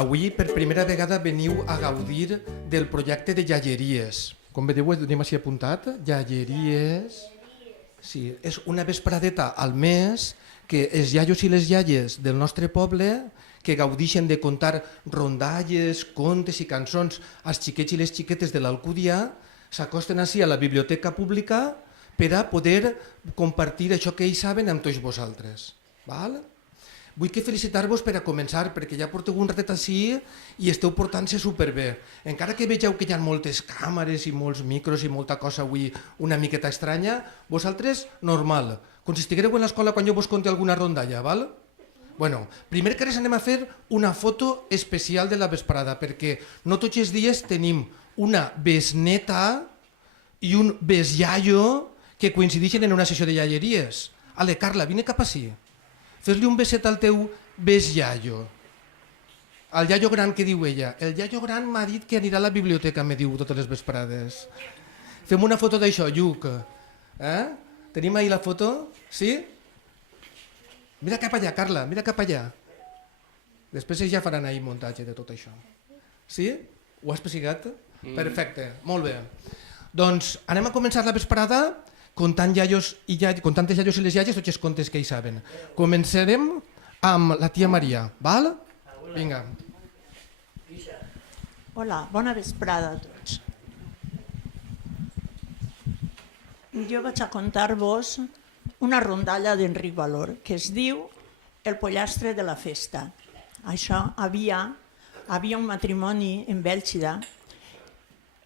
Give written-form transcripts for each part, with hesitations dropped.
Avui per primera vegada veniu a gaudir del projecte de Llalleries. Com vedeu, ho tenim així apuntat. Llalleries. Sí, és una vesperadeta al mes que els iaios i les iaies del nostre poble que gaudixen de contar rondalles, contes i cançons als xiquets i les xiquetes de l'Alcúdia s'acosten així a la biblioteca pública per a poder compartir això que ells saben amb tots vosaltres. Val? Vull que felicitar-vos per a començar, perquè ja porteu un ratet així i esteu portant-se superbé. Encara que vegeu que hi ha moltes càmeres i molts micros i molta cosa avui una miqueta estranya, vosaltres, normal. Consistiguereu en l'escola quan jo vos conti alguna rondalla, val? Bueno, primer que res anem a fer una foto especial de la vesprada, perquè no tots els dies tenim una besneta i un besyaio que coincideixen en una sessió de llalleries. Ale, Carla, vine cap ací. Fes-li un beset al teu besyaio. Al iaio gran, que diu ella? El iaio gran m'ha dit que anirà a la biblioteca, me diu totes les vesprades. Fem una foto d'això, Lluc. Tenim ahí la foto? Sí? Mira cap allà, Carla, mira cap allà. Després ja faran ahí muntatge de tot això. Sí? Ho has pessigat? Perfecte, molt bé. Doncs anem a començar la vesprada contant iaios i les iaies tots els contes que hi saben. Començarem amb la tia Maria, val? Vinga. Hola, bona vesprada a tots. Jo vaig a contar-vos una rondalla d'Enric Valor que es diu El pollastre de la festa. Això havia un matrimoni en Bèlgida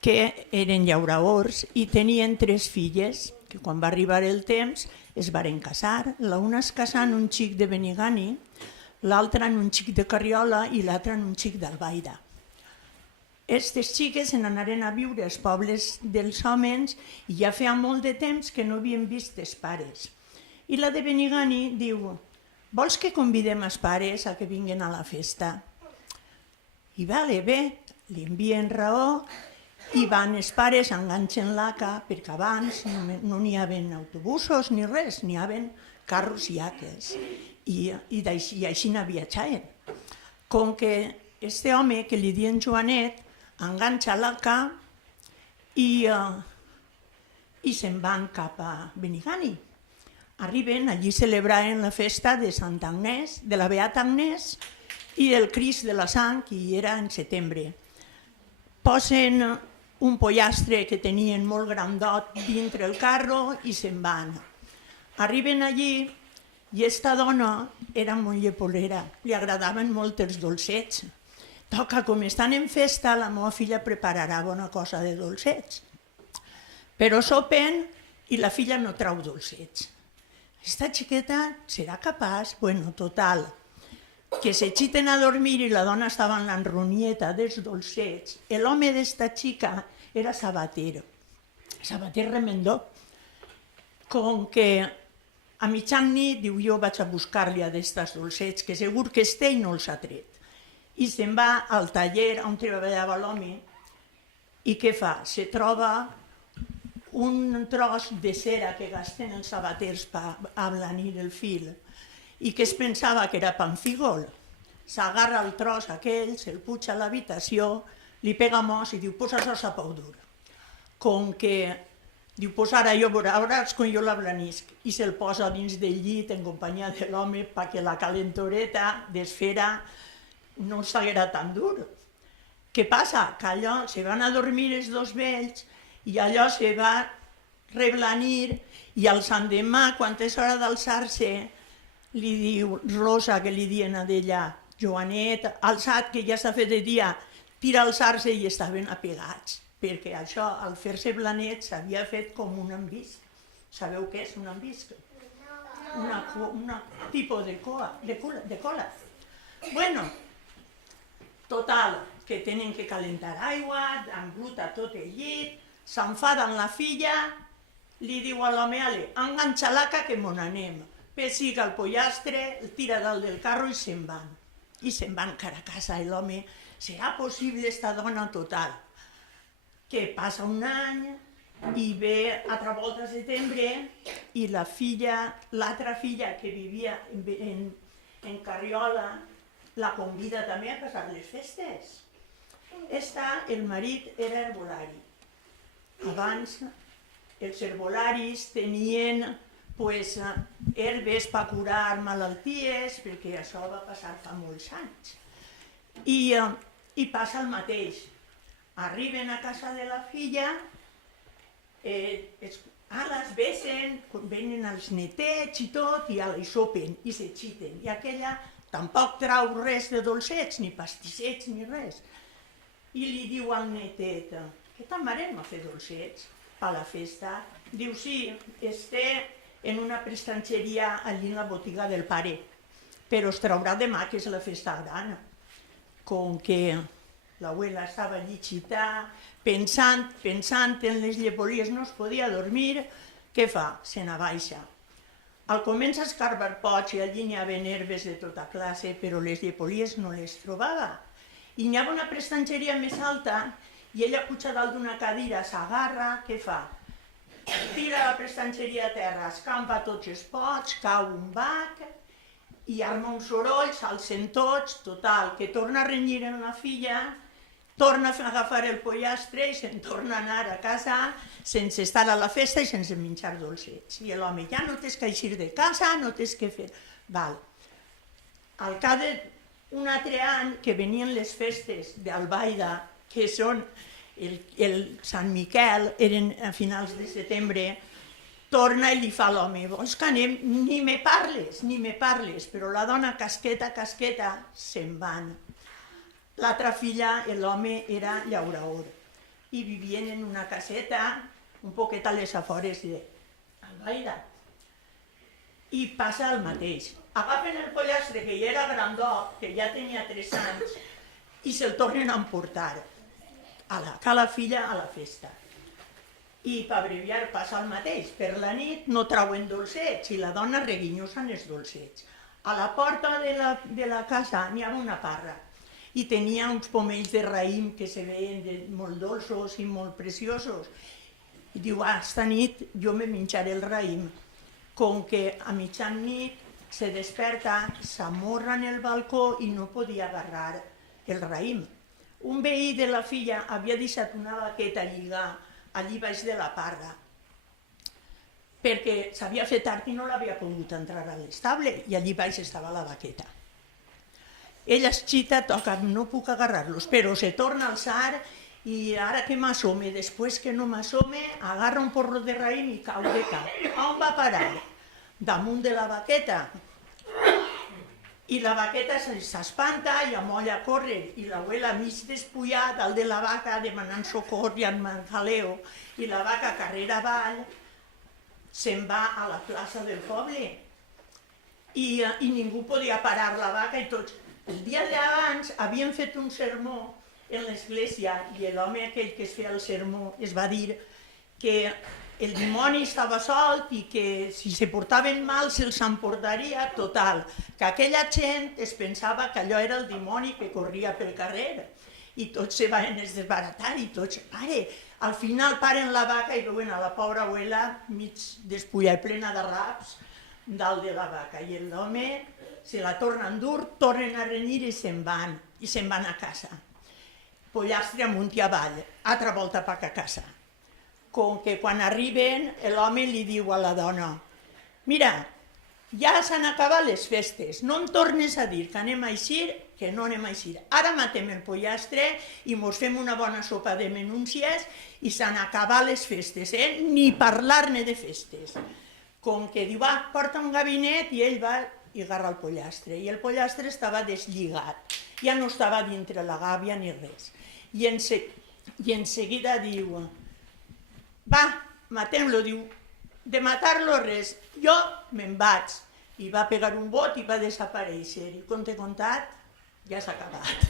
que eren llauraors i tenien 3 filles que quan va arribar el temps es varen casar. Una es casà en un xic de Benigani, l'altra en un xic de Carriola i l'altra en un xic d'Albaida. Aquestes xiques se n'anaren a viure als pobles dels homes i ja feia molt de temps que no havien vist els pares. I la de Benigani diu: vols que convidem els pares a que vinguin a la festa? I vale, bé, li envien raó i van els pares, enganxen l'ACA, perquè abans no n'hi havia autobusos ni res, n'hi havia carros i ACAs. I així viatjaven. Com que este home, que li diuen Joanet, enganxa l'ACA i se'n van cap a Benigani. Arriben, allí celebraven la festa de Sant Agnès, de la Beata Agnès i del Crist de la Sang, i era en setembre. Posen un pollastre que tenien molt grandot dintre el carro i se'n van. Arriben allí i esta dona era molt llepolera, li agradaven molt els dolcets. Toca, com estan en festa, la meva filla prepararà bona cosa de dolcets. Però sopen i la filla no trau dolcets. Esta xiqueta serà capaç? Bueno, total, que s'exiten a dormir i la dona estava en l'enronieta dels dolcets. L'home d'esta xica era sabater remendó. Com que a mitjan nit, diu, jo vaig a buscar-li a d'estes dolcets, que segur que este i no els ha tret. I se'n va al taller on treballava l'home i què fa? Se troba un tros de cera que gasten els sabaters per ablanir el fil i que es pensava que era pancígol. S'agarra el tros aquell, se'l puja a l'habitació, li pega mos i diu, posa això a pau dur. Com que diu, pues ara jo veuràs com jo l'ablanisc. I se'l posa dins del llit en companyia de l'home perquè la calentoreta d'esfera no s'haguera tan dur. Què passa? Que allò se van a dormir els dos vells i allò se va reblanir i al l'endemà, quan és hora d'alçar-se, li diu Rosa, que li diuen a d'ella, Joanet, alçat, que ja s'ha fet de dia, tira a alçar-se i estaven apegats, perquè això, al fer-se blanet, s'havia fet com un envisc. Sabeu què és un envisc? Un tipus de cola. Bueno, total, que tenen que calentar aigua, embruta tot el llit, s'enfaden la filla, li diu a l'home, enganxa l'ACA que mon anem. Pessiga el pollastre, el tira dalt del carro i se'n van. I se'n van cara a casa i l'home, serà possible esta dona total? Que passa un any i ve altra volta a setembre i l'altra filla que vivia en Carriola la convida també a passar les festes. El marit era herbolari. Abans els herbolaris tenien herbes per curar malalties, perquè això va passar fa molts anys. I passa el mateix. Arriben a casa de la filla, les besen, venen els netets i tot, i hi sopen i s'exciten. I aquella tampoc trau res de dolcets, ni pastissets, ni res. I li diu al netet, que ta mare no fa dolcets per la festa? Diu, sí, esté en una prestatgeria allí en la botiga del pare, però es traurà demà, que és la festa gran. Com que l'abuela estava allí xitada, pensant en les llepolies, no es podia dormir, què fa? Se n'abaixa. Al comença a escarbar pots i allí n'hi havia herbes de tota classe, però les llepolies no les trobava. I n'hi havia una prestatgeria més alta i ella puja dalt d'una cadira, s'agarra, què fa? Tira la prestatgeria a terra, escampa tots els pots, cau un bac i arma un soroll, s'alcen tots, total, que torna a renyir en la filla, torna a agafar el pollastre i se'n torna a anar a casa sense estar a la festa i sense menjar dolcets. I l'home, ja no tens que eixir de casa, no tens que fer... Val. Al cap d'un altre any, que venien les festes d'Albaida, que són el Sant Miquel, eren a finals de setembre, torna i li fa a l'home, vols que anem? Ni me parles, però la dona casqueta, se'n van. L'altra filla, l'home era llaurador i vivien en una caseta un poquet a les afores d'Albaida. I passa el mateix. Agafen el pollastre, que ja era grandot, que ja tenia 3 anys, i se'l tornen a emportar a la filla a la festa. I per abreviar passa el mateix. Per la nit no trauen dolcets i la dona reguinyosa en els dolcets. A la porta de la casa n'hi havia una parra i tenia uns pomells de raïm que se veien molt dolços i molt preciosos. I diu, esta nit jo me menjaré el raïm. Com que a mitjan nit se desperta, s'amorra en el balcó i no podia agarrar el raïm. Un veí de la filla havia deixat una baqueta lligar allí baix de la parra, perquè s'havia fet tard i no l'havia pogut entrar a l'estable, i allí baix estava la baqueta. Ella es xita, toca, no puc agarrar-los, però se torna a alçar i ara que m'assome, després que no m'assome, agarra un porro de raïm i cau de cap. On va parar? Damunt de la baqueta. I la baqueta s'espanta i amolla a córrer, i l'abuela mig despullat dalt de la vaca demanant socor i en jaleo, i la vaca carrera avall se'n va a la plaça del poble i ningú podia parar la vaca i tots. El dia d'abans havien fet un sermó en l'església i l'home aquell que es feia el sermó es va dir que el dimoni estava solt i que si se portaven mal se'ls emportaria, total, que aquella gent es pensava que allò era el dimoni que corria pel carrer i tots se van desbaratar i tots, pare, al final paren la vaca i veuen a la pobra abuela mig despullada i plena de raps dalt de la vaca i l'home se la torna a endur, tornen a renyir i se'n van a casa. Pollastre amunt i avall, altra volta pa a casa. Com que quan arriben l'home li diu a la dona, mira, ja s'han acabat les festes, no em tornes a dir que anem a eixir, que no anem a eixir. Ara matem el pollastre i mos fem una bona sopa de menúncies i s'han acabat les festes, ni parlar-ne de festes. Com que diu, va, porta un gabinet i ell va i agarra el pollastre. I el pollastre estava deslligat, ja no estava dintre la gàbia ni res. I en seguida diu, va, matem-lo, diu, de matar-lo res, jo me'n vaig. I va pegar un bot i va desaparèixer. I com t'he contat, ja s'ha acabat.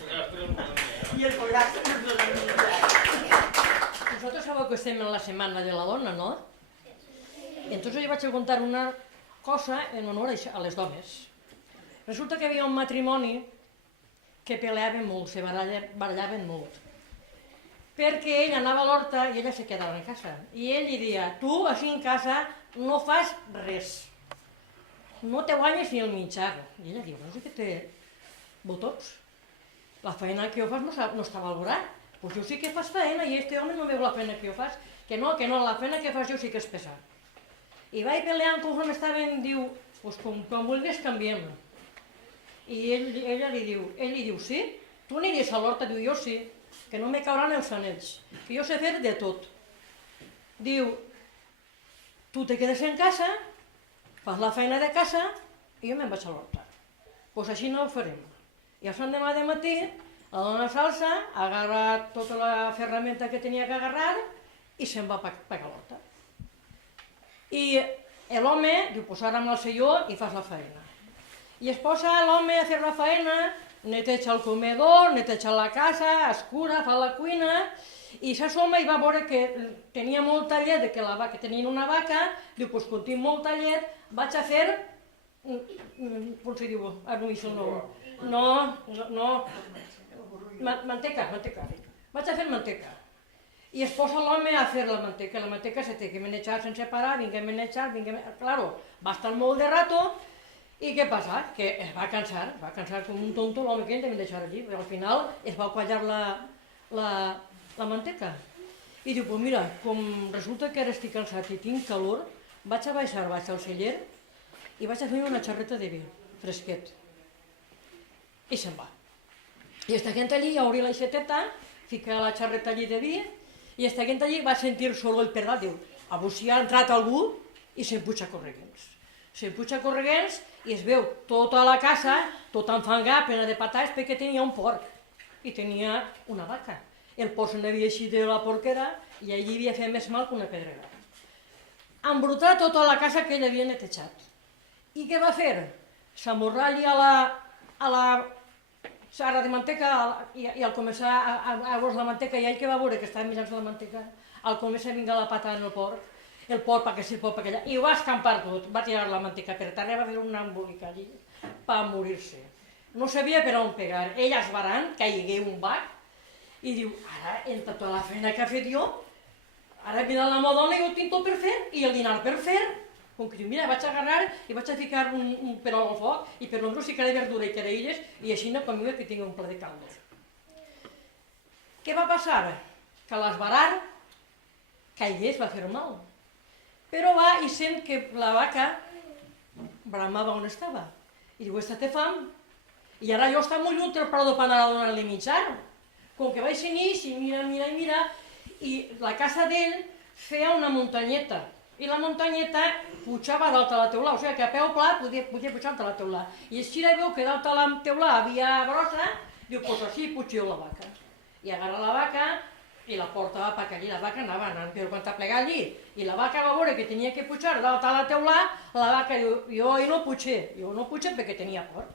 I el pollastre no és de la veritat. Vosaltres sabeu que estem en la setmana de la dona, no? Entonces yo vaig a contar una cosa en honor a les dones. Resulta que hi havia un matrimoni que peleaven molt, se barallaven molt. Perquè ell anava a l'horta i ella se quedava en casa. I ell li deia, tu així en casa no fas res. No te guanyes ni el mitjar. I ella diu, no sé què té. botons. La feina que jo fas no està valorat. Pues jo sí que fas feina i este home no veu la feina que jo fas. Que no, la feina que fas jo sí que és pesar. I vaig peleant conforme estaven, diu, pues com vulguis canviem. I ell li diu, sí? Tu aniries a l'horta? Diu, jo sí, que no me cauran els anells, que jo sé fer de tot. Diu, tu te quedes en casa, fas la feina de casa i jo me'n vaig a l'horta. Doncs així no ho farem. I al demà de matí, la dona s'alça, agarra tota la ferramenta que tenia que agarrar i se'n va per l'horta. I l'home diu, doncs ara amb el selló i fas la feina. I es posa l'home a fer la feina, neteja el comedor, neteja la casa, escura, fa la cuina, i s'assoma i va veure que tenia molta llet, que tenien una vaca, diu, doncs com tinc molta llet, vaig a fer, com se diu, ara no hi el nom, manteca, vaig a fer manteca. I es posa l'home a fer la manteca se té que manejar sense parar, vinga a manejar, claro, va estar molt de rato, i què passa? Que es va cansar com un tonto l'home que ell devia deixar allí, però al final es va quallar la manteca. I diu, pues mira, com resulta que ara estic cansat i tinc calor, vaig a baixar baix al celler i vaig a fer una xarreta de vi, fresquet. I se'n va. I estiguent allí, a obrir l'aixeteta, fica la xarreta allí de vi, i estiguent allí va sentir soroll per dalt, diu, avui ha entrat algú i se'n puja correguents. Se'n puja correguents i es veu tota la casa, tota enfangada, plena de patates, perquè tenia un porc i tenia una vaca. El porc se n'havia eixit de la porquera i allí havia fet més mal que una pedrera. Embrutar tota la casa que ell havia netejat. I què va fer? S'amorrà allí a la sarra de manteca i al començar a veure la manteca i ell que va veure que estava menjant la manteca, al començar a vingar la pata en el porc perquè sí, el porc perquè allà, i ho va escampar tot, va tirar la manteca per terra i va fer una embolica allí per morir-se. No sabia per on pegar, ell esbarant, caigué un bac i diu, ara, entre tota la feina que ha fet jo, ara he mirat la meva dona i ho tinc tot per fer i el dinar per fer. Com que diu, mira, vaig agarrar i vaig a ficar un perol al foc i per lo menos ficaré verdura i querelles i així no conviu que tingui un plat de caldo. Què va passar? Que a l'esbarar caigués, va fer mal. Però va i sent que la vaca bramava on estava. I diu, esta té fam. I ara jo està molt lluny el prado per anar a donar-li menjar. Com que vaig senir i mira, i la casa d'ell feia una muntanyeta. I la muntanyeta pujava dalt a la teulà, o sigui que a peu pla podia pujar dalt a la teulà. I així veu que dalt a la teulà havia brossa, diu, doncs així pujo la vaca. I agarra la vaca i la porta perquè allí la vaca anava anant, però quan t'aplega allí i la vaca va veure que tenia que pujar dalt a la teulà, la vaca diu, jo no pujo perquè tenia por.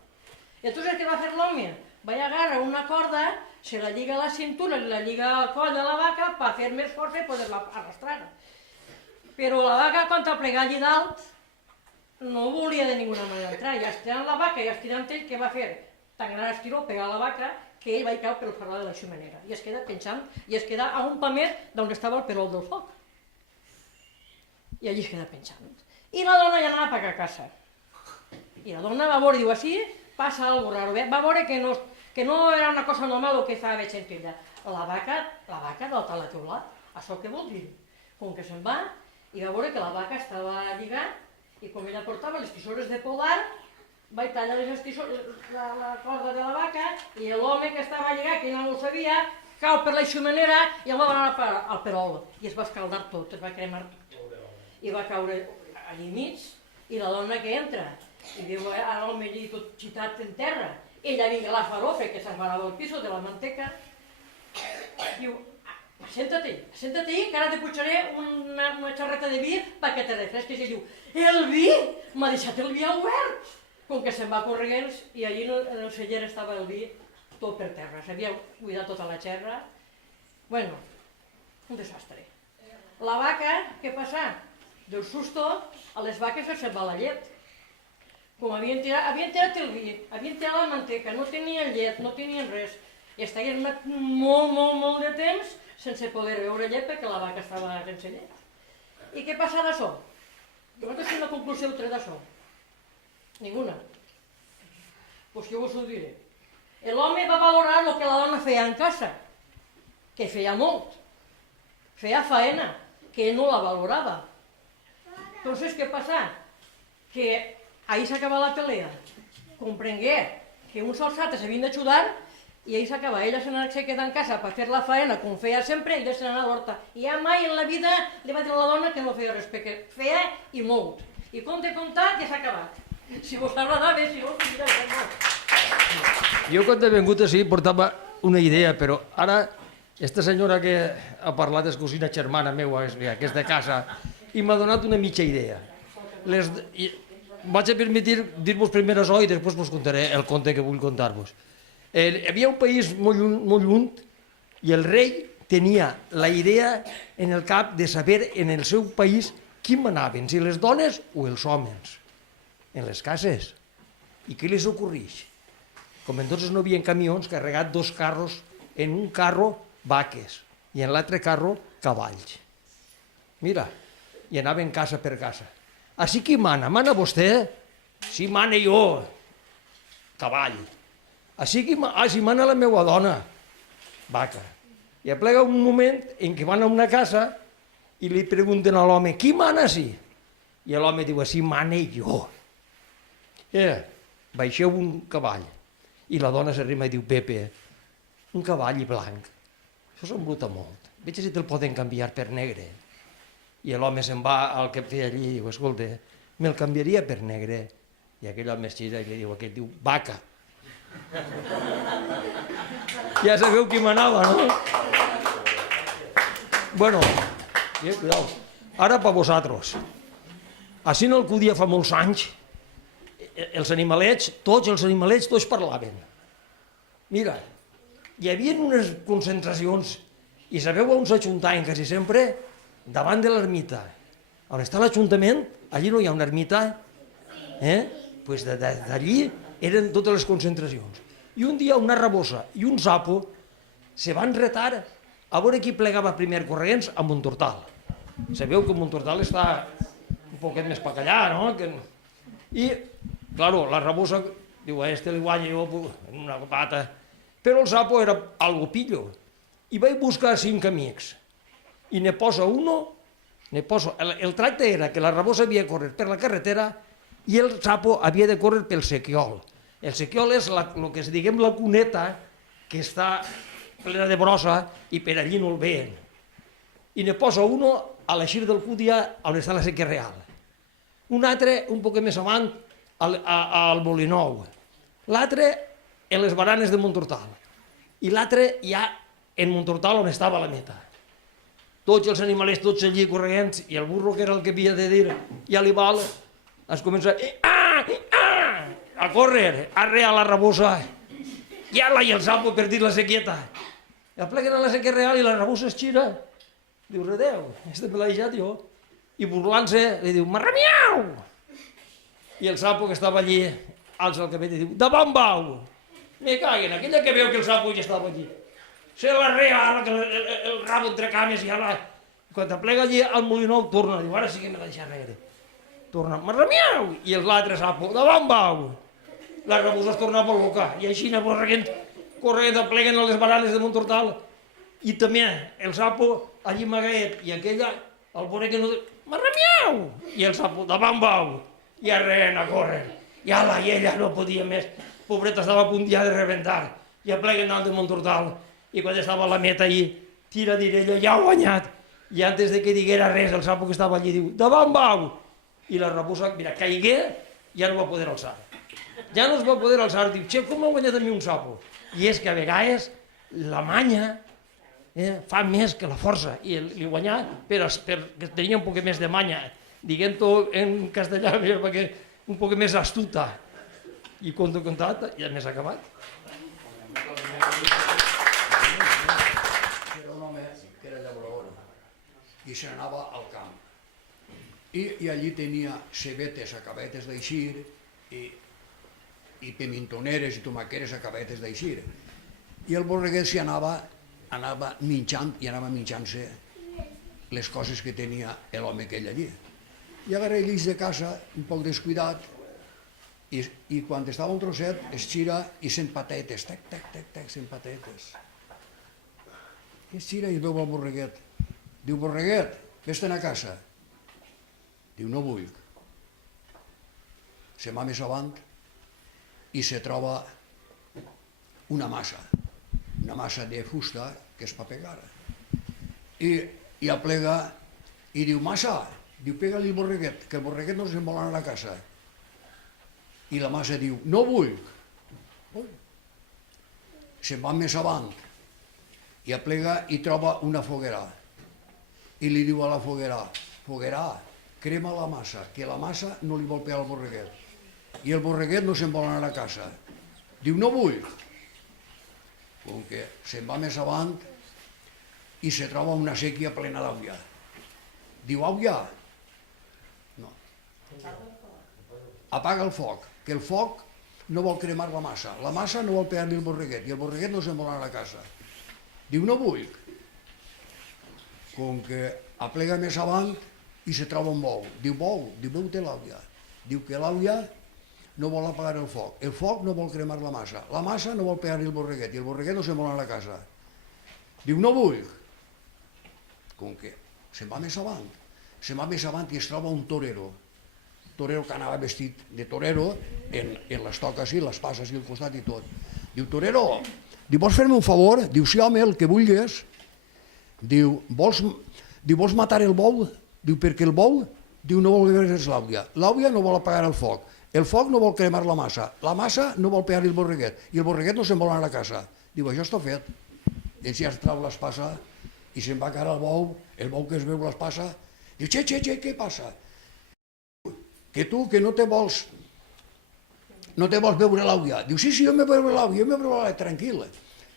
I llavors què va fer l'home? Va agarrar una corda, se la lliga a la cintura, la lliga al coll de la vaca per fer més força i poder-la arrastrar. Però la vaca, quan t'aplega allí dalt, no volia de ninguna manera entrar. I estirant la vaca i estirant ell, què va fer? Tan gran estiró, pegar la vaca, que ell va caure pel ferrall de la xumenera. I es queda penjant, i es queda a un pamet d'on estava el perol del foc. I allí es queda penjant. I la dona ja anava a casa. I la dona va veure, diu, així passa alguna cosa raro. Va veure que no era una cosa normal el que estava veient ella. La vaca dalt a la teulà. Això què vol dir? Com que se'n va, i va veure que la vaca estava lligada i com ella portava les tisores de podar, va tallar la corda de la vaca i l'home que estava lligat, que no ho sabia, cau per la xumenera i el va donar al perol i es va escaldar tot, es va cremar tot. I va caure allí mig i la dona que entra i veu l'home allí tot xitat en terra. Ella vinga a l'esbarofe, que s'esbarava el piso de la manteca, diu, senta-t'hi, que ara te pujaré una xarreta de vi perquè te refresques. I diu, el vi? M'ha deixat el vi obert! Com que se'n va correguents i allí en el celler estava el vi tot per terra. S'havia buidat tota la xerra. Bueno, un desastre. La vaca, què passa? Del susto, a les vaques se'n va la llet. Com havien tirat el vi, havien tirat la manteca, no tenien llet, no tenien res. I estaven molt de temps sense poder beure llet perquè la vaca estava sense llet. I què passa d'això? Vosaltres quina conclusió heu tret d'això? Ninguna. Doncs jo us ho diré. l'home va valorar el que la dona feia en casa, que feia molt, feia faena, que ell no la valorava. Entonces, què passa? Que ahí s'acaba la pelea. Comprengué que uns als altres s'havien d'ajudar i ahí s'acaba. Ella se queda en casa per fer la faena com feia sempre i ella se n'anava a l'horta. I ja mai en la vida li va dir a la dona que no feia res, perquè feia i molt. I com t'he contat, ja s'ha acabat. Si vos agrada bé, si no, Jo quan he vingut així portava una idea, però ara esta senyora que ha parlat és cosina germana meva, que és de casa, i m'ha donat una mitja idea. Vaig a permetir dir-vos primer això i després vos contaré el conte que vull contar-vos. Hi havia un país molt lluny i el rei tenia la idea en el cap de saber en el seu país qui manaven, si les dones o els homes, en les cases. I què li ocorreix? Com entonces no hi havia camions, carregat 2 carros, en un carro vaques i en l'altre carro cavalls. Mira, i anaven casa per casa. Així qui mana? Mana vostè? Sí, mana jo, cavall. Així mana la meva dona, vaca. I aplega un moment en què van a una casa i li pregunten a l'home, qui mana així? I l'home diu, així mana jo. Baixeu un cavall. I la dona s'arrima i diu, Pepe, un cavall blanc, això s'embruta molt. Veig si te'l poden canviar per negre. I l'home se'n va al que feia allí i diu, escolta, me'l canviaria per negre. I aquell home es gira i li diu, aquell diu, vaca. Ja sabeu qui manava, no? Bueno, cuidao. Ara per vosaltres. Així en el Cudia fa molts anys, els animalets, tots parlaven. Mira, hi havia unes concentracions, i sabeu on s'ajuntaven quasi sempre? Davant de l'ermita. On està l'Ajuntament, allí no hi ha una ermita, doncs d'allí eren totes les concentracions. I un dia una rabosa i un sapo se van retar a veure qui plegava primer corrents a Montortal. Sabeu que Montortal està un poquet més per allà, no? I, claro, la rabosa diu, a este li guanyo jo en una pata. Però el sapo era algo pillo. I vaig buscar 5 amics. I ne posa uno, el tracte era que la rabosa havia de córrer per la carretera i el sapo havia de córrer pel sequiol. El sequiol és el que diguem la cuneta que està plena de brossa i per allí no el veien. I ne posa uno a l'eixir del Cúdia on està la sequia real. Un altre un poc més avant al Molinou. L'altre en les baranes de Montortal. I l'altre ja en Montortal on estava la meta. Tots els animalets, tots allí corrents, i el burro, que era el que havia de dir, ja li val, es comença a córrer, arre a la rabosa, i el sapo per dir la sequieta. I apleguen a la sequia real i la rabosa es gira, diu, redeu, este me l'he deixat jo, i burlant-se li diu, marramiau! I el sapo que estava allí, alça el cabell i diu, davant vau! Me caguen, aquella que veu que el sapo ja estava allí. Se l'arrea, el rabo entre cames, i ara, quan aplega allí al Molinou, torna, diu, ara sí que me l'ha deixat regre. Torna, marramiau! I l'altre sapo, davant vau! La rabosa es tornava loca, i així anava corrent, apleguen a les baranes de Montortal, i també el sapo allí magaet, i aquella, al veure que no... Marramiau! I el sapo, davant vau! I arreen a córrer. I ala, i ella no podia més. Pobreta, estava a punt ja de rebentar. I apleguen dalt de Montortal. I quan estava a la meta allí, tira d'ella, ja ha guanyat. I antes de que diguera res, el sapo que estava allí diu, davant vau! I la rabosa, mira, caigué, ja no va poder alçar. Ja no es va poder alçar, diu, xe, com m'ha guanyat a mi un sapo? I és que a vegades la manya fa més que la força. I li guanyà perquè tenia un poc més de manya, diguem-ho en castellà, perquè un poc més astuta. I conto contat, ja m'he acabat. Era un home que era llaurador i se n'anava al camp. I allí tenia cebetes acabetes d'eixir i pimentoneres i tomaqueres acabetes d'eixir. I el borreguet s'hi anava minxant i anava minxant-se les coses que tenia l'home aquell allí. I agarra l'eix de casa, un poc descuidat, I quan estava un trosset es gira i sent patetes, tec, tec, tec, tec, sent patetes. I es gira i veu el borreguet. Diu, borreguet, vés-te'n a casa. Diu, no vull. Se va més avant i se troba una massa de fusta que és per pegar. I aplega i diu, massa, diu, pega-li el borreguet, que el borreguet no se'n vol anar a casa. I la massa diu, no vull. Se'n va més avant i aplega i troba una foguera. I li diu a la foguera, foguera, crema la massa, que la massa no li vol pegar al borreguet. I el borreguet no se'n vol anar a casa. Diu, no vull. Com que se'n va més avant i se troba una sèquia plena d'àvia. Diu, àvia? No. Apaga el foc, que el foc no vol cremar la massa no vol pegar-li el borreguet, i el borreguet no se'n vol anar a casa. Diu, no vull. Com que aplega més avant i se troba un bou. Diu, bou té l'àvia. Diu que l'àvia no vol apagar el foc no vol cremar la massa no vol pegar-li el borreguet, i el borreguet no se'n vol anar a casa. Diu, no vull. Com que se'n va més avant i es troba un torero que anava vestit de torero en les toques i les passes i el costat i tot. Diu, torero, diu, vols fer-me un favor? Diu, sí, home, el que vulguis. Diu, vols matar el bou? Diu, perquè el bou, diu, no vol veure l'àvia no vol apagar el foc no vol cremar la massa no vol pegar-li el borreguet, i el borreguet no se'n vol anar a casa. Diu, això està fet. I ja es trau l'espasa i se'n va cara al bou, el bou que es veu l'espasa, diu, xe, què passa? Que tu, que no te vols veure l'àvia. Diu, sí, jo me veuré l'àvia, tranquil.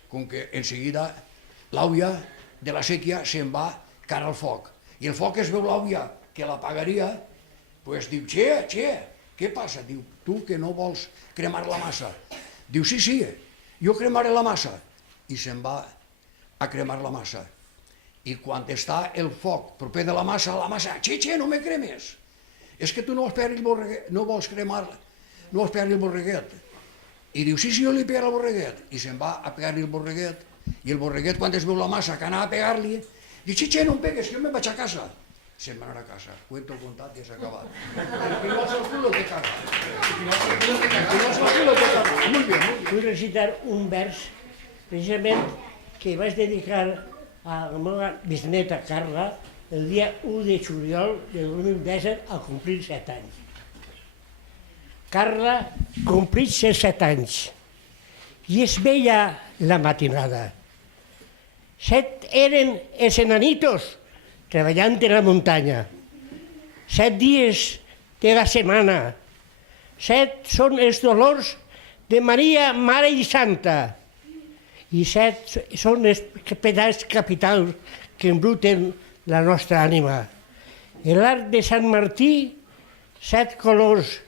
Com que en seguida l'àvia de la sèquia se'n va cara al foc, i el foc es veu l'àvia que l'apagaria, doncs diu, xe, què passa? Diu, tu que no vols cremar la massa. Diu, sí, jo cremaré la massa. I se'n va a cremar la massa. I quan està el foc proper de la massa, xe, no me cremes. És que tu no vols pegar-li el borreguet, no vols pegar-li el borreguet. I diu, sí, jo li pegaré el borreguet. I se'n va a pegar-li el borreguet, i el borreguet, quan es veu la massa que anava a pegar-li, diu, xe, no em pegues, que jo me'n vaig a casa. Se'n va anar a casa, cuento contat i s'ha acabat. El no és el culo que caga. Molt bé. Vull recitar un vers, precisament, que vaig dedicar a la meva bisneta Carla el dia 1 de juliol del 2017 a complir 7 anys. Carla compleix 7 anys i es veia la matinada. 7 eren els enanitos treballant en la muntanya. 7 dies de la setmana. 7 són els dolors de Maria, Mare i Santa. I 7 són els pedals capitals que embruten la nostra ànima. L'arc de Sant Martí, 7 colors,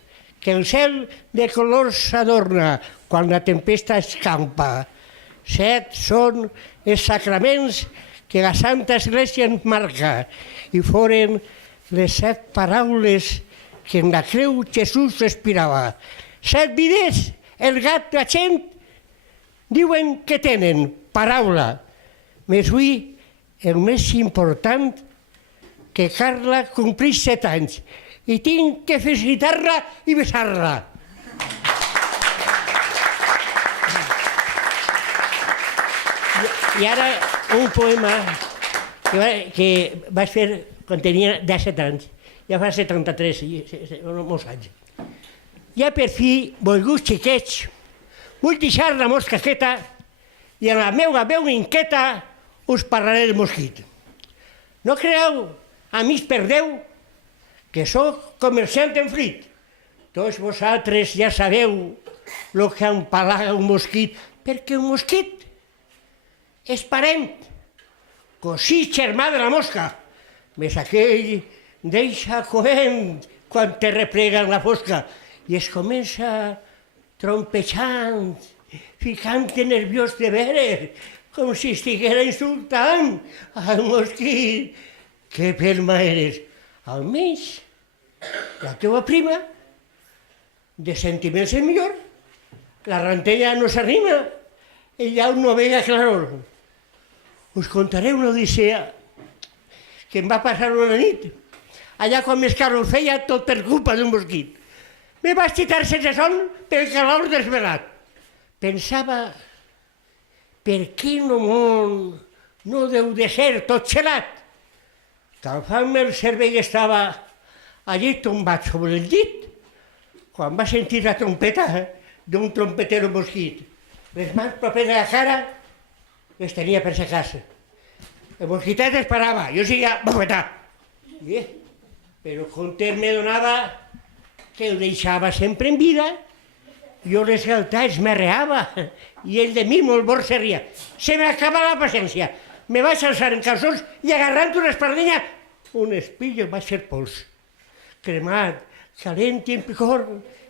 que el cel de colors s'adorna quan la tempesta escampa. 7 són els sacraments que la Santa Església ens marca, i foren les 7 paraules que en la creu Jesús respirava. 7 vides, el gat i la gent diuen que tenen paraula. Més avui, el més important, que Carla compleix 7 anys i tinc que felicitar-la i besar-la. I ara un poema que vaig fer quan tenia 17 anys, ja fa 73, molts anys. Ja per fi, volguts xiquets, vull deixar la mosca quieta i en la meva veu inquieta us parlaré del mosquit. No creeu, amics per Déu, que sóc comerciant en frit. Tots vosaltres ja sabeu el que empalaga un mosquit, perquè un mosquit és parent, cosí germà de la mosca, més aquell deixa coent quan te replega en la fosca i es comença trompejant, ficant-te nerviós de veres, com si estiguera insultant al mosquit. Que pelma eres! Almenys la teua prima de sentiments és millor. La rantella no s'arrima, ella no vega claror. Us contaré una odissea que em va passar una nit, allà quan més calor feia, tot per culpa d'un mosquit. Me vaig xitar sense son pel calor desvelat. Pensava, per quin món no deu de ser tot gelat? Calfant-me el cervell estava allí tombat sobre el llit, quan va sentir la trompeta d'un trompetero mosquit. Les mans properes a la cara les tenia per sa casa. El mosquitet esperava, jo seguia bofetar. Però Hunter me donava que el deixava sempre en vida. Jo les galtats m'arreava i ell de mi molt bord se ria. Se m'acaba la paciència. Me vaig alçar en calçons i agarrant una espardenya, un espillo vaig fer pols. Cremat, calent i en picor,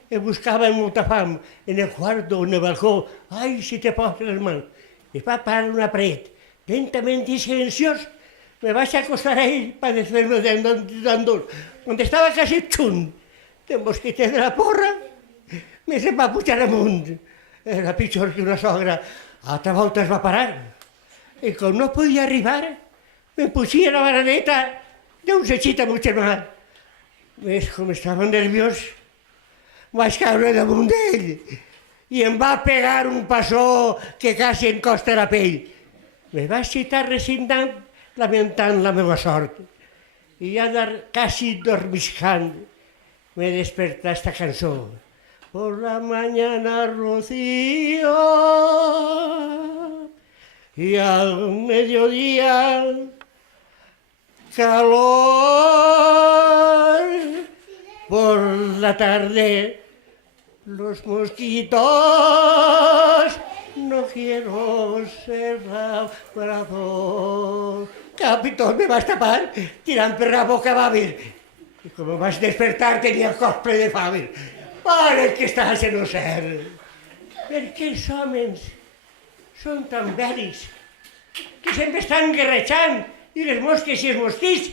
em buscava amb molta fam, en el quarto, en el balcó. Ai, si te poses les mans. Es va parar una paret. Lentament i silenciós, me vaig acostar a ell per desfer-me d'andor. Quan estava quasi xunt del mosquitet de la porra, me se'n va pujar amunt. Era pitjor que una sogra. Altra volta es va parar. I com no podia arribar, me pugia la baraneta d'un seixit amb un germà. Ves com estava nerviós, vaig caure damunt d'ell i em va pegar un passó que quasi em costa la pell. Me vaig citar resignant, lamentant la meva sort. I ja quasi dormiscant, me desperta esta cançó. Por la mañana rocío y al mediodía calor. Por la tarde los mosquitos, no quiero ser labrador. Capitón, me vas tapar tirant per la boca bàbil. I com em vaig despertar tenia el cos ple de fàbil. Pare, que estàs en el cel. Per què els homes són tan veris que sempre estan guerrejant i les mosques i els mosquits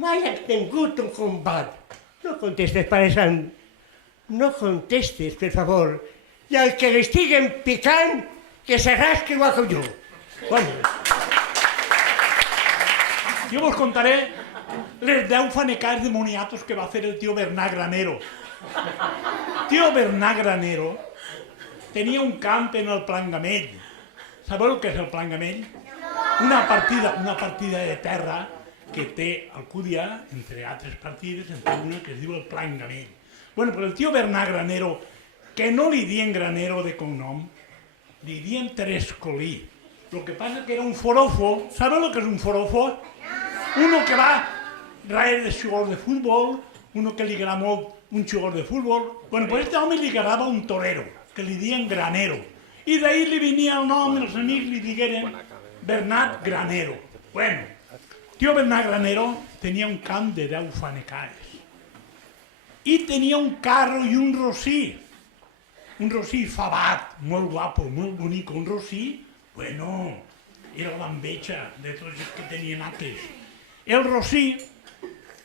mai han tingut un combat? No contestes, pare sant. No contestes, per favor. I el que l'estiguen picant, que se rasqui igual com jo. Bueno. Jo vos contaré les 10 fanecades de moniatos que va fer el tio Bernat Granero. Tio Bernat Granero tenia un camp en el Plangamell. Sabeu què és el Plangamell? Una partida de terra que té Alcúdia, entre altres partides, en té una que es diu el Plangamell. Bueno, però el tio Bernat Granero, que no li dien Granero de cognom, li dien Trescolí. Lo que passa que era un forofo. Sabeu el que és un forofo? Uno que va darrere de jugadors de futbol, uno que li agrada molt un jugador de futbol. Bueno, pues este home li agradava un torero, que li dien Granero. I d'ahir li venia el nom, els amics li digueren Bernat Granero. Bueno, tio Bernat Granero tenia un camp de 10 fanecades. I tenia un carro i un rossí. Un rossí favat, molt guapo, molt bonic. Un rossí, bueno, era l'enveja de tots els que tenien altres. El rossí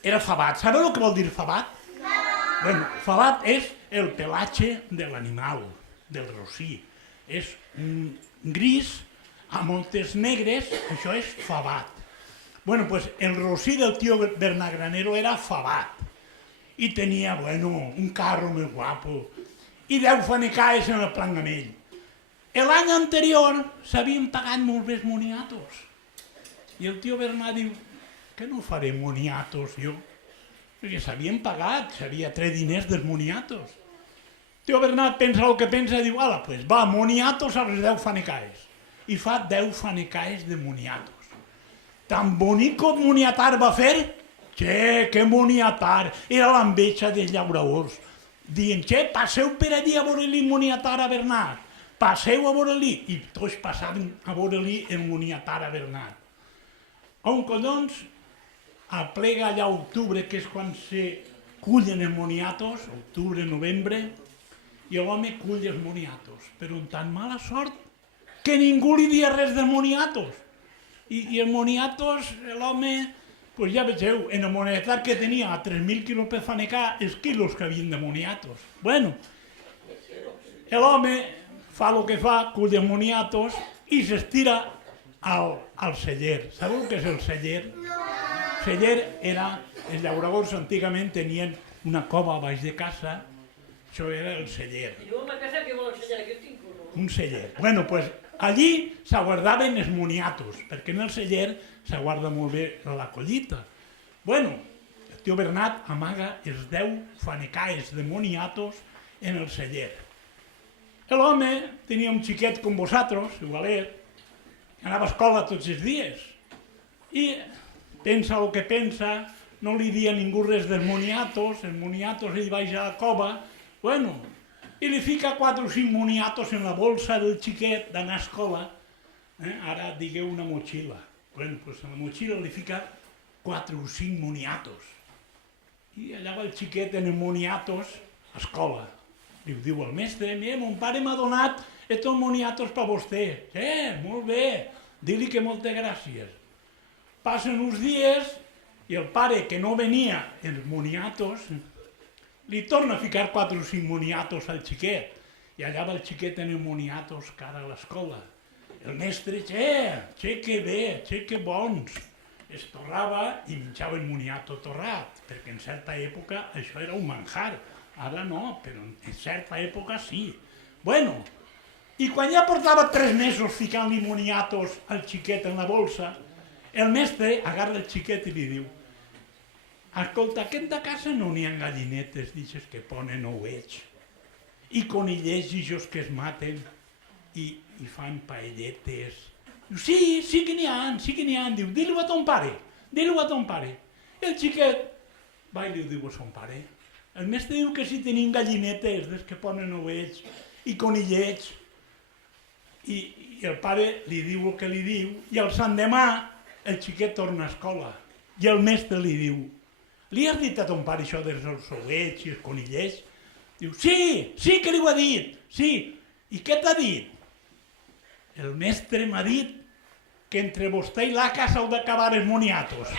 era favat. Sabeu el que vol dir favat? Bueno, favat és el pelatge de l'animal, del rossí. És gris amb moltes negres, això és favat. Bueno, pues el rossí del tio Bernat Granero era favat. I tenia, bueno, un carro molt guapo. I 10 fanecades en el Plangamell. L'any anterior s'havien pagat molt bé els moniatos. I el tio Bernat diu, que no faré moniatos jo? Perquè s'havien pagat, s'havia tret diners dels moniatos. Tio Bernat pensa el que pensa, diu, ala, pues va, moniatos a les 10 fanecades. I fa 10 fanecades de moniatos. Tan bonic com moniatar va fer? Que moniatar! Era l'enveja dels llauradors. Dient, passeu per allí a veure-li moniatar a Bernat. Passeu a veure-li. I tots passaven a veure-li el moniatar a Bernat. On collons aplega allà a octubre, que és quan se cullen els moniatos, octubre, novembre, i l'home cull els moniatos, però amb tan mala sort que ningú li dia res de moniatos. I els moniatos, l'home, pues ja vegeu, en el monetar que tenia a 3.000 quilos per fanecar, els quilos que havien de moniatos. Bueno, l'home fa el que fa, cull els moniatos i s'estira al celler. Sabeu què és el celler? El celler era... Els llauradors antigament tenien una cova a baix de casa, això era el celler. Diu, home, que sé que vol ensenyar, que jo tinc uno. Un celler. Bueno, pues allí s'aguardaven els moniatos, perquè en el celler s'aguarda molt bé la collita. Bueno, el tio Bernat amaga els 10 fanecaes de moniatos en el celler. L'home tenia un xiquet com vosaltres, igualet, que anava a escola tots els dies. I pensa el que pensa, no li dia ningú res dels moniatos, els moniatos ell baix a la cova, bueno, i li fica 4 o 5 moniatos en la bolsa del xiquet d'anar a escola. Ara digueu una motxilla. Bueno, pues en la motxilla li fica 4 o 5 moniatos. I allà va el xiquet en els moniatos a escola. Li diu el mestre, mira, mon pare m'ha donat estos moniatos per vostè. Molt bé, di-li que moltes gràcies. Passen uns dies i el pare, que no venia els moniatos, li torna a ficar 4 o 5 moniatos al xiquet. I allà va el xiquet en els moniatos cara a l'escola. El mestre, que bé, que bons. Es torrava i menjava el moniato torrat, perquè en certa època això era un manjar. Ara no, però en certa època sí. Bueno, i quan ja portava 3 mesos ficant-li moniatos al xiquet en la bolsa, el mestre agarra el xiquet i li diu: escolta, que en ta casa no n'hi ha gallinetes d'aixes que ponen ouets i conillets d'aixos que es maten i fan paelletes. Diu, sí que n'hi ha, diu, di-li-ho a ton pare. El xiquet va i li diu a son pare. El mestre diu que si tenim gallinetes des que ponen ovets i conillets. I el pare li diu el que li diu i el sant demà el xiquet torna a escola i el mestre li diu: li has dit a ton pare això dels ovets i els conillets? Diu, sí que li ho ha dit, sí. I què t'ha dit? El mestre m'ha dit que entre vostè i la casa heu d'acabar els moniatos.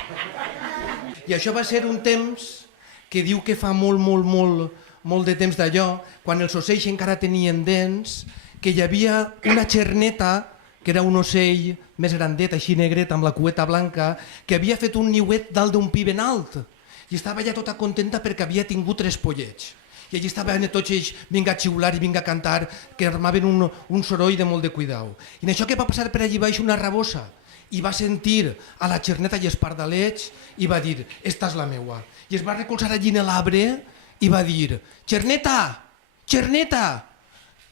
I això va ser un temps que diu que fa molt de temps d'allò, quan els ocells encara tenien dents, que hi havia una xerneta, que era un ocell més grandet, així negret, amb la cueta blanca, que havia fet un niuet dalt d'un pi ben alt. I estava ja tota contenta perquè havia tingut 3 pollets. I allí estaven tots ells, vinga a xiular i vinga a cantar, que armaven un soroll de molt de cuidau. I en això que va passar per allí baix una rabosa, i va sentir a la xerneta i els pardalets, i va dir, esta és la meua. I es va recolzar allí en l'arbre i va dir, xerneta,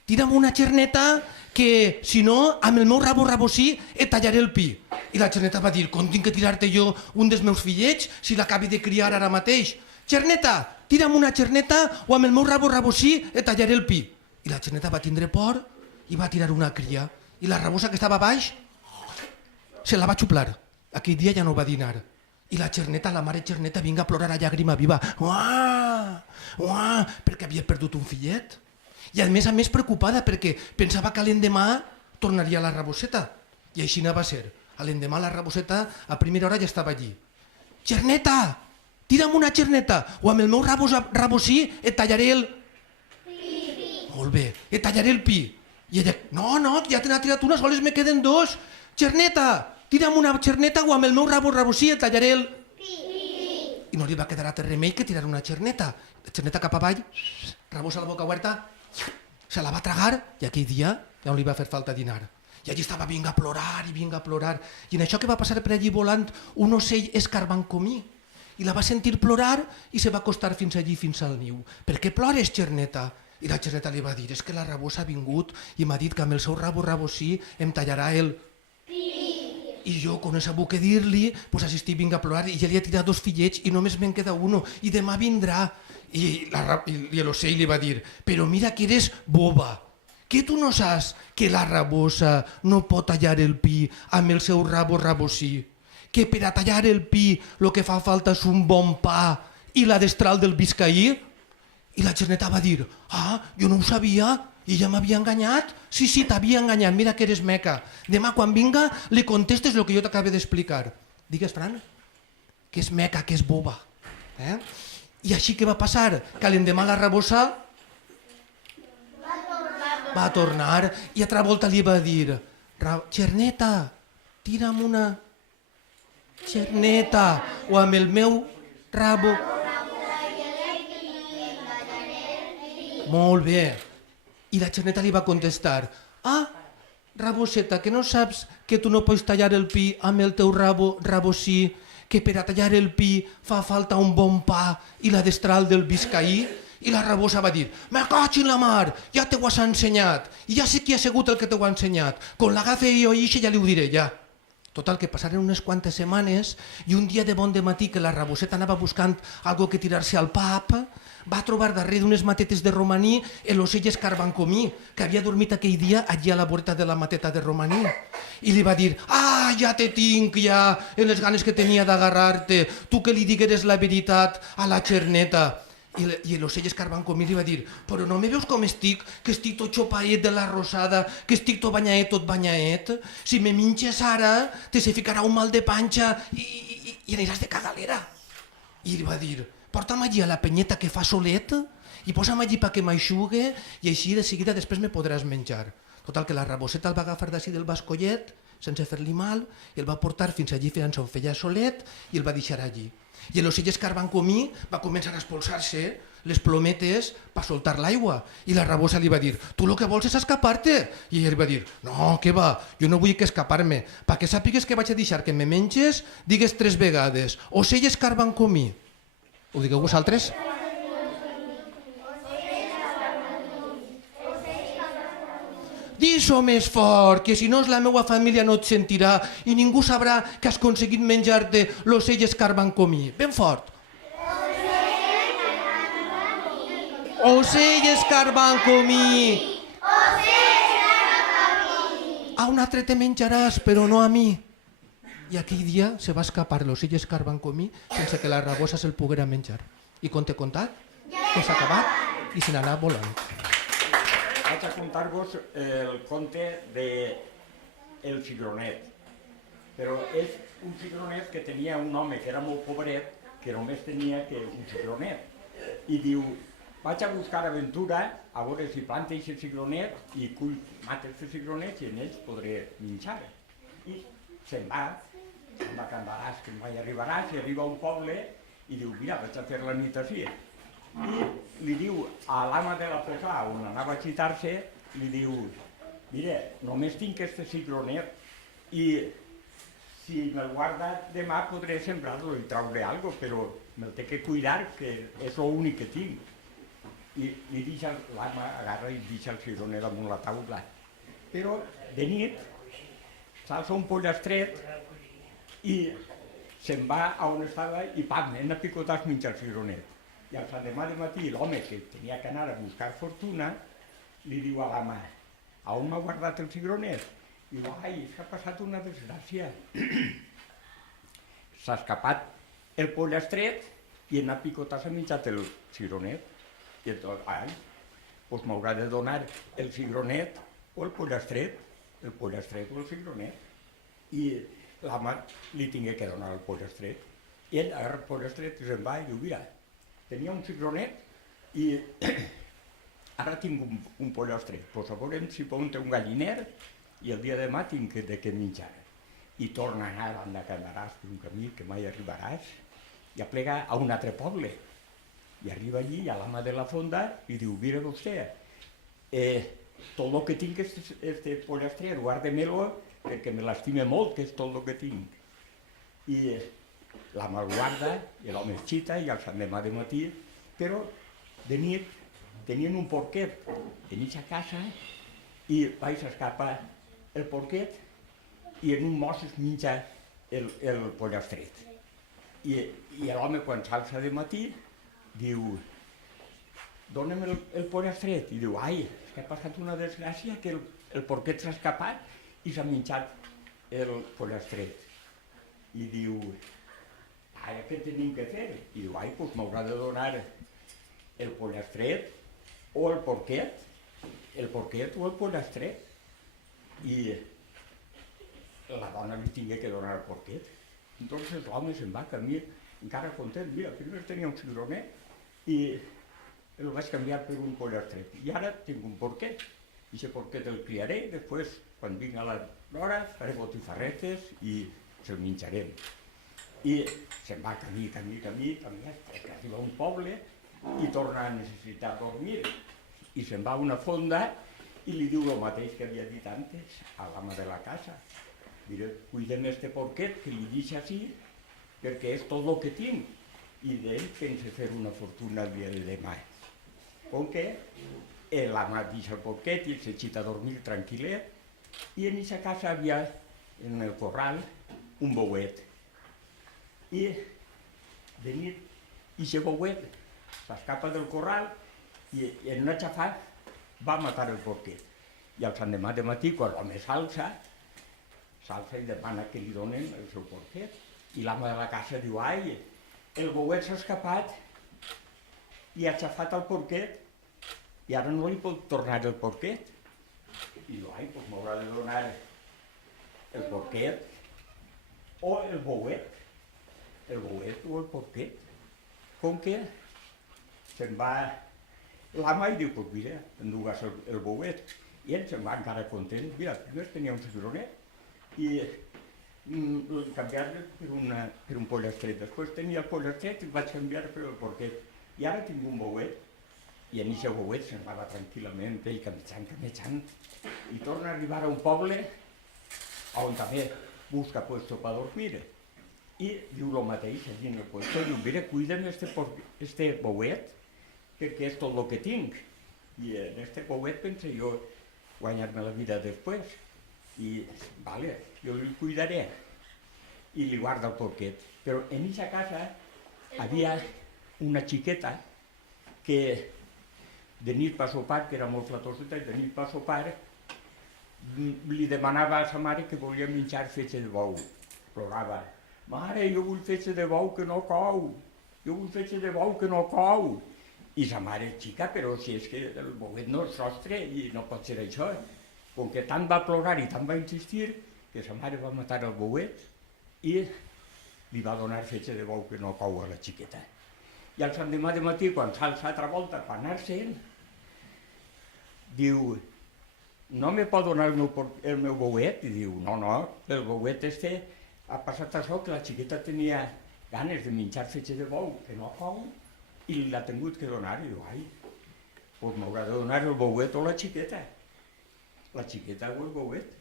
tira'm una xerneta que, si no, amb el meu rabo rabosí et tallaré el pi. I la xerneta va dir, com tinc que tirar-te jo un dels meus fillets si l'acabi de criar ara mateix? Xerneta, tira'm una xerneta o amb el meu rabo rabosí et tallaré el pi. I la xerneta va tindre por i va tirar una cria. I la rabosa que estava baix se la va xuplar. Aquell dia ja no va dinar. I la xerneta, la mare xerneta, vinga a plorar a llàgrima viva. Uah, perquè havia perdut un fillet. I a més preocupada perquè pensava que l'endemà tornaria la raboseta. I així no va ser. A l'endemà la raboseta a primera hora ja estava allí. Xerneta, tira'm una xerneta o amb el meu rabosí et tallaré el... pi. Molt bé, et tallaré el pi. I ella, no, ja te n'ha tirat una, sols me queden 2. Xerneta, tira'm una xerneta o amb el meu rabosí et tallaré el... pi. I no li va quedar altre remei que tirar una xerneta. La xerneta cap avall, rabosa la boca oberta, se la va tragar i aquell dia ja no li va fer falta dinar. I allí estava vinga a plorar. I en això que va passar per allí volant un ocell escarbancomí. I la va sentir plorar i se va acostar fins allí, fins al niu. Per què plores, xerneta? I la xerneta li va dir, és que la rabosa ha vingut i m'ha dit que amb el seu rabosí em tallarà el... pi. I jo, quan no sabut què dir-li, pues assistí, vinga a plorar, i ja li ha tirat 2 fillets i només me'n queda uno, i demà vindrà. I l'ocell li va dir, però mira que eres boba, que tu no saps que la rabosa no pot tallar el pi amb el seu rabosí, que per a tallar el pi el que fa falta és un bon pa i la destral del biscaí? I la xerneta va dir, jo no ho sabia, i ja m'havia enganyat? Sí, t'havia enganyat, mira que eres meca. Demà quan vinga li contestes el que jo t'acabo d'explicar. Digues, Fran, que és meca, que és boba. I així què va passar? Que l'endemà la rabosa... va tornar Va tornar i altra volta li va dir «Xerneta, tira'm una xerneta o amb el meu rabo». Molt bé. I la xerneta li va contestar «Ah, raboseta, que no saps que tu no pots tallar el pi amb el teu rabo, rabosí, que per a tallar el pi fa falta un bon pa i la destral del biscaí?» I la rabosa va dir «Me caig en la mar, ja te ho has ensenyat, i ja sé qui ha sigut el que te ho ha ensenyat, quan l'agafe jo ixe ja li ho diré ja». Total, que passaren unes quantes setmanes i un dia de bon dematí que la raboseta anava buscant algo que tirar-se al pap, va trobar darrere d'unes matetes de romaní l'ocell escarbancomí, que havia dormit aquell dia allí a la voreta de la mateta de romaní. I li va dir, ah, ja te tinc ja, en les ganes que tenia d'agarrar-te, tu que li digueres la veritat a la xerneta. I l'ocell escarbancomí li va dir, però no me veus com estic, que estic tot xopaet de la rosada, que estic tot banyaet? Si me minxes ara, te se ficarà un mal de panxa i aniràs de cagalera. I li va dir, porta'm allí a la penyeta que fa solet i posa'm allí perquè m'aixugue i així de seguida després me podràs menjar. Total, que la raboseta el va agafar d'ací del bascollet, sense fer-li mal, i el va portar fins allí on feia solet i el va deixar allí. I l'ocell escarbancomí va començar a expulsar-se les plometes per soltar l'aigua. I la rabosa li va dir, tu el que vols és escapar-te. I ell va dir, no, què va, jo no vull que escapar-me. Perquè sàpigues que vaig a deixar que me menges, digues 3 vegades, ocell escarbancomí. Ho digueu vosaltres? Dis-ho més fort, que si no la meva família no et sentirà i ningú sabrà que has aconseguit menjar-te l'ocell escarbancomí. Ben fort. Ocell escarbancomí. A un altre te menjaràs, però no a mi. I aquell dia se va escapar l'ocell escarbancomí sense que la rabosa se'l poguera menjar. I com t'he contat, que s'ha acabat i se n'anà volant. Vaig a contar-vos el conte de El Cigronet. Però és un cigronet que tenia un home que era molt pobret, que només tenia que un cigronet. I diu, vaig a buscar aventura, a veure si planta aquest cigronet i cull mates de cigronets i en ells podré menjar. I se'n va a Candaràs, que mai arribaràs, i arriba a un poble i diu, mira, vaig a fer la nit així. I li diu a l'ama de la posà, on anava a xitar-se, li diu, mira, només tinc este cigronet i si me'l guarda demà podré sembrar-lo i traure alguna cosa, però me'l té que cuidar, que és l'únic que tinc. I l'ama agarra i deixa el cigronet damunt la taula. Però de nit s'alça un pollastret i se'n va a on estava i pam, nen a picotar menja el cigronet. I al l'endemà de matí l'home que tenia que anar a buscar fortuna li diu a l'ama, a on m'ha guardat el cigronet? I diu, ai, és que ha passat una desgràcia. S'ha escapat el pollastret i en a picotar s'ha menjat el cigronet. I tot, ai, doncs m'haurà de donar el cigronet o el pollastret o el cigronet. I l'ama li tingué que donar el pollastret. I ell agarra el pollastret i se'n va i diu, mira, tenia un cigronet i ara tinc un pollastret, doncs a veure si ponte un galliner i el dia de demà tinc de què menjar. I torna a anar davant de Candaràs, per un camí que mai arribaràs, i aplega a un altre poble. I arriba allí a l'ama de la fonda i diu, mira vostè, tot el que tinc és este pollastret, guarde-me-lo perquè me l'estime molt, que és tot el que tinc. I l'ama el guarda, i l'home es xita, i al l'endemà de matí, però de nit tenien un porquet en eixa casa i vaig escapar el porquet i en un mos es menja el pollastret. I l'home quan s'alça de matí diu, dona'm el pollastret. I diu, ai, és que ha passat una desgràcia que el porquet s'ha escapat i s'ha menjat el pollastret. I diu, ai, què tenim que fer? I diu, ai, doncs m'haurà de donar el pollastret o el porquet o el pollastret. I la dona li tingué que donar el porquet. Entonces l'home se'n va camí, encara content, mira, primer tenia un cigronet i el vaig canviar per un pollastret. I ara tinc un porquet i aquest porquet el criaré, i després, quan vinga l'hora, faré botifarretes i se'l menjarem. I se'n va camí, fins que arriba a un poble i torna a necessitar dormir. I se'n va a una fonda i li diu el mateix que havia dit antes a l'ama de la casa. Mira, cuidem este porquet, que li deixa així, perquè és tot el que tinc. I d'ell pensa fer una fortuna el dia de demà. Com que l'ama deixa el porquet i ell s'aixita a dormir tranquil·let, i en aquesta casa havia, en el corral, un bouet. I de nit, aquest bouet s'escapa del corral i en una xafada va matar el porquet. I al sant demà de matí, quan l'home s'alça i demana que li donen el seu porquet. I l'ama de la casa diu, ai, el bouet s'ha escapat i ha xafat el porquet i ara no li pot tornar el porquet. I diu, ai, doncs m'haurà de donar el porquet o el bouet o el porquet. Com que se'n va l'ama i diu, doncs mira, endugues el bouet. I ell se'n va encara content. Mira, primer tenia un cigronet i canviar-lo per un pollastre. Després tenia el pollastre i vaig canviar per el porquet. I ara tinc un bouet. I en aquest bouet se'n va tranquil·lament, ell camejant, i torna a arribar a un poble on també busca puesto per dormir. I diu el mateix allí en el puesto, diu, mira, cuida'm este bouet, perquè és tot el que tinc. I en este bouet penso jo guanyar-me la vida després. I, vale, jo li cuidaré. I li guarda el porquet. Però en aquesta casa havia una xiqueta que de nit per sopar, que era molt flatoseta, i de nit per sopar li demanava a sa mare que volia menjar fetge de bou. Plorava. Mare, jo vull fetge de bou que no cou. Jo vull fetge de bou que no cou. I sa mare, xica, però si és que el bouet no és sostre i no pot ser això. Com que tant va plorar i tant va insistir, que sa mare va matar el bouet i li va donar fetge de bou que no cou a la xiqueta. I al sant demà de matí, quan s'alça altra volta per anar-se'n, diu, no me pot donar el meu bouet? I diu, no, el bouet este ha passat això, que la xiqueta tenia ganes de menjar fetge de bou que no cou i l'ha tingut que donar. I diu, ai, doncs m'haurà de donar el bouet o la xiqueta. La xiqueta o el bouet.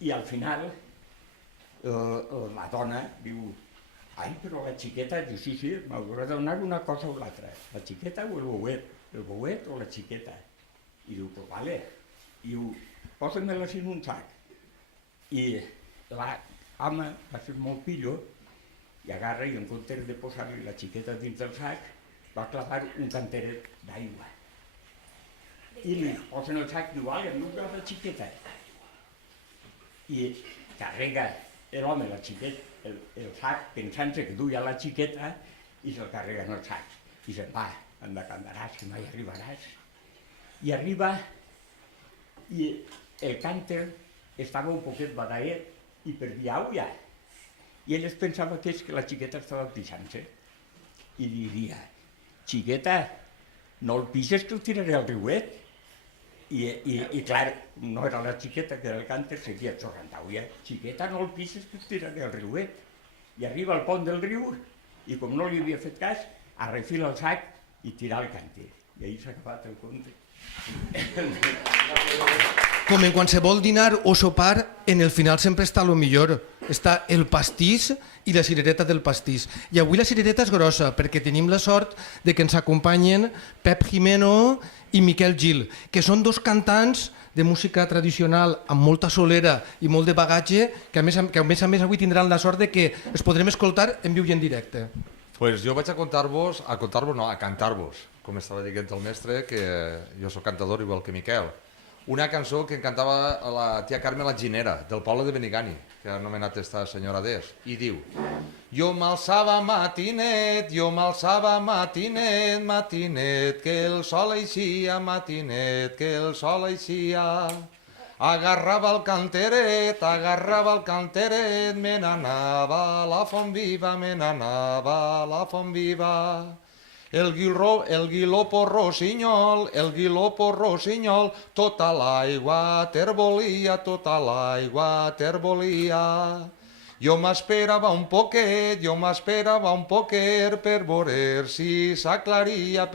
I al final la dona diu, ai, però la xiqueta, diu, sí, m'haurà de donar una cosa o l'altra, la xiqueta o el bouet o la xiqueta. I diu, pues vale, i diu, posa-me-les en un sac. I l'ama va ser molt pillo i agarra i en comptes de posar-li la xiqueta dins del sac, va clavar un canteret d'aigua. I li posa en el sac, diu, vale, enduga la xiqueta. I carrega l'home la xiqueta, el sac, pensant-se que duia la xiqueta, i se'l carrega en el sac. I se'n va, andaràs, que mai arribaràs. I arriba, i el cànter estava un poquet badaet i perdia aigua. I ell es pensava que és que la xiqueta estava pixant-se. I diria, xiqueta, no el pixes que el tiraré al riuet. I clar, no era la xiqueta, que era el cànter, seguia xorrant aigua. Xiqueta, no el pixes que el tiraré al riuet. I arriba al pont del riu, i com no li havia fet cas, arrefila el sac i tira el cànter. I ahir s'ha acabat el conte. Com en qualsevol dinar o sopar, en el final sempre està el millor. Està el pastís i la cirereta del pastís. I avui la cirereta és grossa, perquè tenim la sort de que ens acompanyen Pep Jimeno i Miquel Gil, que són dos cantants de música tradicional amb molta solera i molt de bagatge, que a més a més avui tindran la sort de que es podrem escoltar en viu i en directe. Pues jo vaig a contar-vos, a cantar-vos, com estava dient el mestre, que jo soc cantador igual que Miquel. Una cançó que cantava la tia Carme la Ginera, del poble de Benigani, que ha anomenat esta senyora Des, i diu: jo m'alçava matinet, matinet, que el sol eixia, matinet, que el sol eixia. Agarrava el canteret, me n'anava a la font viva, El guilopo rossinyol, tota l'aigua ter volia, tota l'aigua ter volia. Jo m'esperava un poquet per veure si s'aclaria,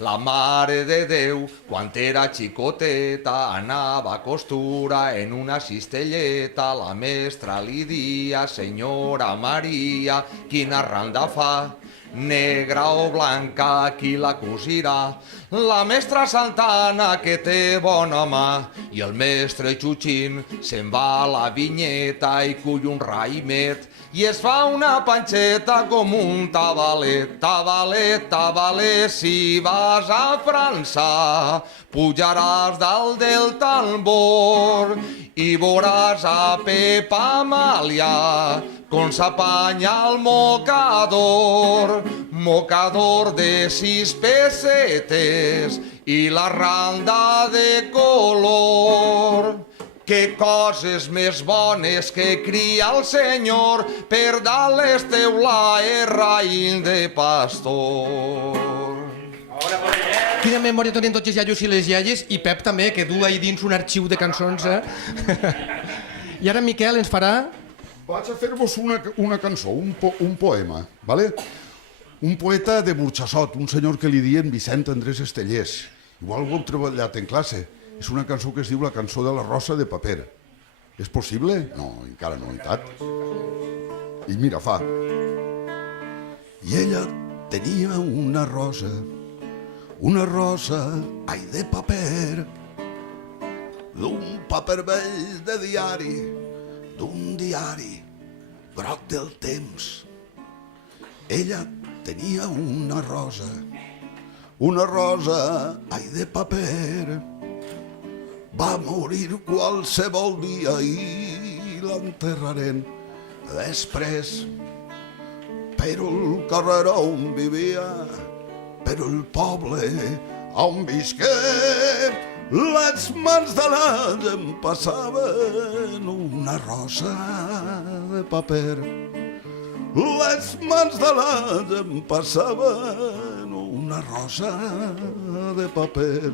La Mare de Déu, quan era xicoteta, anava a costura en una cistelleta. La mestra li dia, senyora Maria, quina randa fa? Negra o blanca, qui la cosirà? La mestra Santana, que té bona mà, i el mestre Xuxín se'n va a la vinyeta i cull un raïmet i es fa una panxeta com un tabalet. Tabalet, si vas a França, pujaràs dalt del tambor i veuràs a Pepa Amàlia com s'apanya el mocador de 6 pessetes i la randa de color. Que coses més bones que cria el senyor per dalt les teulades raïm de pastor. Quina memòria tenen tots els iaios i les iaies, i Pep també, que du ahí dins un arxiu de cançons. I ara Miquel ens farà... Vaig a fer-vos una cançó, un poema, ¿vale? Un poeta de Burxassot, un senyor que li diuen Vicent Andrés Estellers. Igual ho heu treballat en classe. És una cançó que es diu La cançó de la rosa de paper. És possible? No, encara no, veritat. I mira, fa... I ella tenia una rosa, ai, de paper, d'un paper vell de diari, d'un diari groc del temps. Ella tenia una rosa, ai, de paper. Va morir qualsevol dia i l'enterraren després. Però el carrer on vivia, però el poble on visqué, les mans de la gent passaven una rosa de paper. Les mans de la gent passaven una rosa de paper.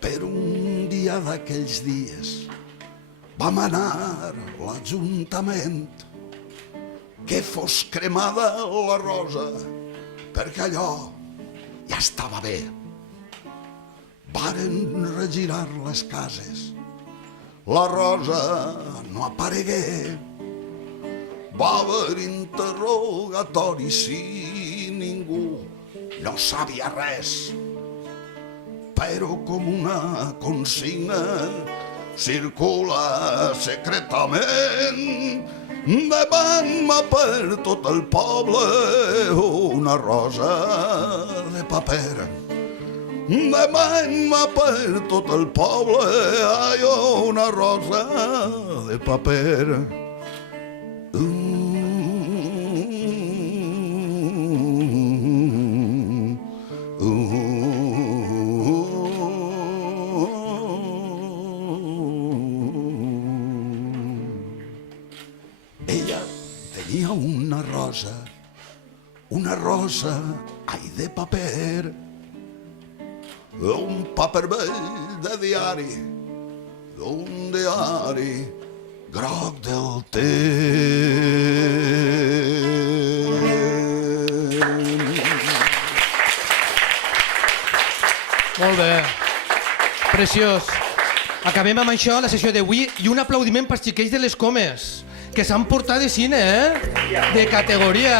Però un dia d'aquells dies vam anar a l'Ajuntament que fos cremada la rosa, perquè allò ja estava bé. Varen regirar les cases, la rosa no aparegué. Va haver interrogatoris i ningú no sabia res. Però com una consigna circula secretament, demant-me per tot el poble una rosa de paper. Demant-me per tot el poble una rosa de paper. Una rosa, ai, de paper, un paper vell de diari, d'un diari groc del temps. Molt bé. Preciós. Acabem amb això la sessió d'avui i un aplaudiment pels xiquets de les Comes, que s'han portat de cine, de categoria,